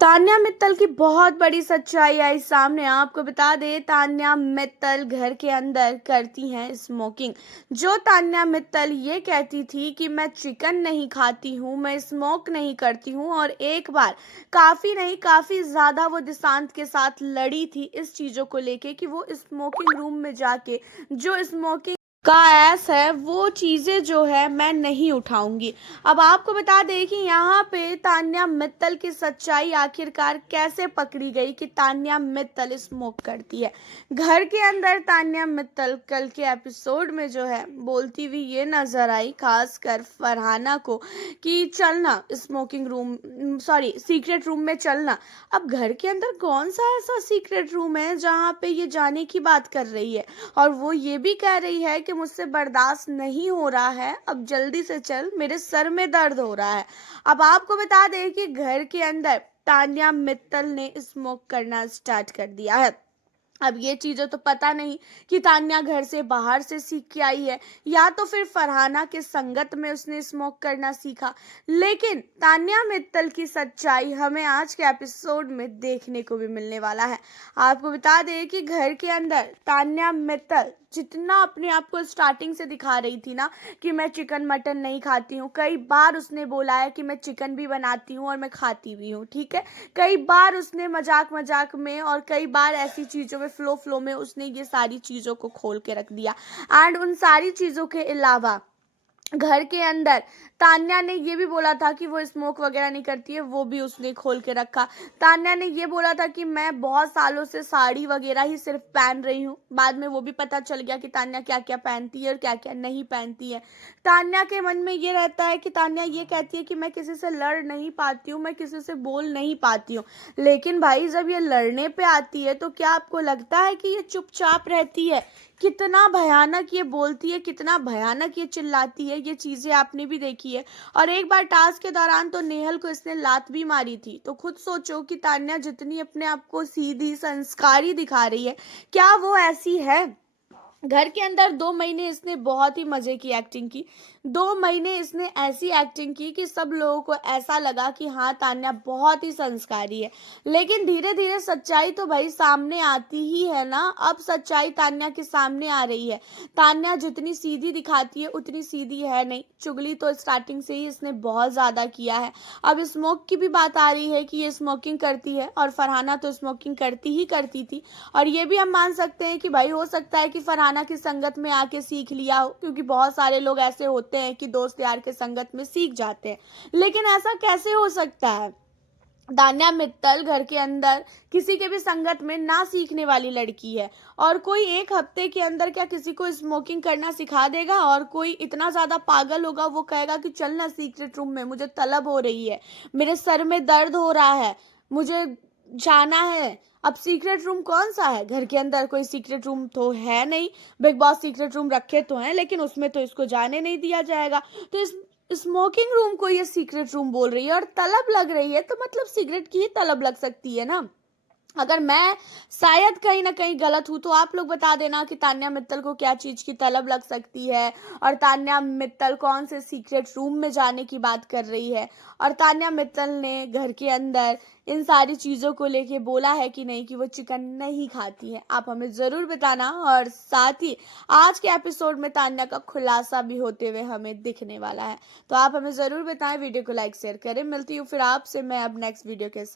तान्या मित्तल की बहुत बड़ी सच्चाई आई सामने। आपको बता दें, तान्या मित्तल घर के अंदर करती हैं स्मोकिंग। जो तान्या मित्तल ये कहती थी कि मैं चिकन नहीं खाती हूँ, मैं स्मोक नहीं करती हूँ, और एक बार काफ़ी नहीं काफ़ी ज़्यादा वो दिशांत के साथ लड़ी थी इस चीज़ों को लेके कि वो स्मोकिंग रूम में जाके जो स्मोकिंग का ऐस है वो चीज़ें जो है मैं नहीं उठाऊंगी। अब आपको बता दें कि यहाँ पे तान्या मित्तल की सच्चाई आखिरकार कैसे पकड़ी गई कि तान्या मित्तल स्मोक करती है। घर के अंदर तान्या मित्तल कल के एपिसोड में जो है बोलती हुई ये नजर आई, खासकर फरहाना को, कि चलना smoking room, sorry secret room में चलना। अब घर के अंदर कौन सा ऐसा सीक्रेट रूम है जहाँ पे ये जाने की बात कर रही है, और वो ये भी कह रही है कि मुझसे बर्दाश्त नहीं हो रहा है, अब जल्दी से चल, मेरे सर में दर्द हो रहा है। अब आपको बता दें कि घर के अंदर तान्या मित्तल ने स्मोक करना स्टार्ट कर दिया है। अब ये चीज़ें तो पता नहीं कि तान्या घर से बाहर से सीख के आई है या तो फिर फरहाना के संगत में उसने स्मोक करना सीखा, लेकिन तान्या मित्तल की सच्चाई हमें आज के एपिसोड में देखने को भी मिलने वाला है। आपको बता दें कि घर के अंदर तान्या मित्तल जितना अपने आप को स्टार्टिंग से दिखा रही थी ना कि मैं चिकन मटन नहीं खाती हूँ, कई बार उसने बोला है कि मैं चिकन भी बनाती हूँ और मैं खाती भी हूँ, ठीक है। कई बार उसने मजाक मजाक में और कई बार ऐसी चीज़ों में फ्लो में उसने ये सारी चीज़ों को खोल के रख दिया। एंड उन सारी चीज़ों के अलावा घर के अंदर तान्या ने ये भी बोला था कि वो स्मोक वगैरह नहीं करती है, वो भी उसने खोल के रखा। तान्या ने ये बोला था कि मैं बहुत सालों से साड़ी वगैरह ही सिर्फ पहन रही हूँ, बाद में वो भी पता चल गया कि तान्या क्या क्या पहनती है और क्या क्या नहीं पहनती है। तान्या के मन में ये रहता है कि तान्या ये कहती है कि मैं किसी से लड़ नहीं पाती हूँ, मैं किसी से बोल नहीं पाती हूँ, लेकिन भाई जब ये लड़ने पे आती है तो क्या आपको लगता है कि ये चुपचाप रहती है? कितना भयानक ये बोलती है, कितना भयानक ये चिल्लाती है, ये चीजें आपने भी देखी है। और एक बार टास्क के दौरान तो नेहल को इसने लात भी मारी थी। तो खुद सोचो कि तान्या जितनी अपने आप को सीधी संस्कारी दिखा रही है, क्या वो ऐसी है? घर के अंदर 2 महीने इसने बहुत ही मजे की एक्टिंग की। 2 महीने इसने ऐसी एक्टिंग की कि सब लोगों को ऐसा लगा कि हाँ तान्या बहुत ही संस्कारी है। लेकिन धीरे धीरे सच्चाई तो भाई सामने आती ही है ना। अब सच्चाई तान्या के सामने आ रही है। तान्या जितनी सीधी दिखाती है उतनी सीधी है नहीं। चुगली तो स्टार्टिंग से ही इसने बहुत ज्यादा किया है। अब स्मोक की भी बात आ रही है कि ये स्मोकिंग करती है, और फरहाना तो स्मोकिंग करती ही करती थी। और ये भी हम मान सकते हैं कि भाई हो सकता है कि फरहाना की संगत में आके सीख लिया हो, क्योंकि बहुत सारे लोग ऐसे होते हैं कि दोस्त यार के संगत में सीख जाते हैं। लेकिन ऐसा कैसे हो सकता है? तान्या मित्तल घर के अंदर किसी के भी संगत में ना सीखने वाली लड़की है, और कोई एक हफ्ते के अंदर क्या किसी को स्मोकिंग करना सिखा देगा? और कोई इतना ज्यादा पागल होगा वो कहेगा कि चल ना सीक्रेट रूम में, मुझे तलब हो रही है, मेरे सर में दर्द हो रहा है, मुझे जाना है। अब सीक्रेट रूम कौन सा है? घर के अंदर कोई सीक्रेट रूम तो है नहीं। बिग बॉस सीक्रेट रूम रखे तो हैं, लेकिन उसमें तो इसको जाने नहीं दिया जाएगा। तो इस स्मोकिंग रूम को ये सीक्रेट रूम बोल रही है और तलब लग रही है, तो मतलब सिगरेट की ही तलब लग सकती है ना। अगर मैं शायद कहीं ना कहीं गलत हूं तो आप लोग बता देना कि तान्या मित्तल को क्या चीज की तलब लग सकती है, और तान्या मित्तल कौन से सीक्रेट रूम में जाने की बात कर रही है, और तान्या मित्तल ने घर के अंदर इन सारी चीजों को लेके बोला है कि नहीं कि वो चिकन नहीं खाती है। आप हमें जरूर बताना, और साथ ही आज के एपिसोड में तान्या का खुलासा भी होते हुए हमें दिखने वाला है। तो आप हमें जरूर बताएं, वीडियो को लाइक शेयर करें। मिलती हूँ फिर आपसे मैं अब नेक्स्ट वीडियो के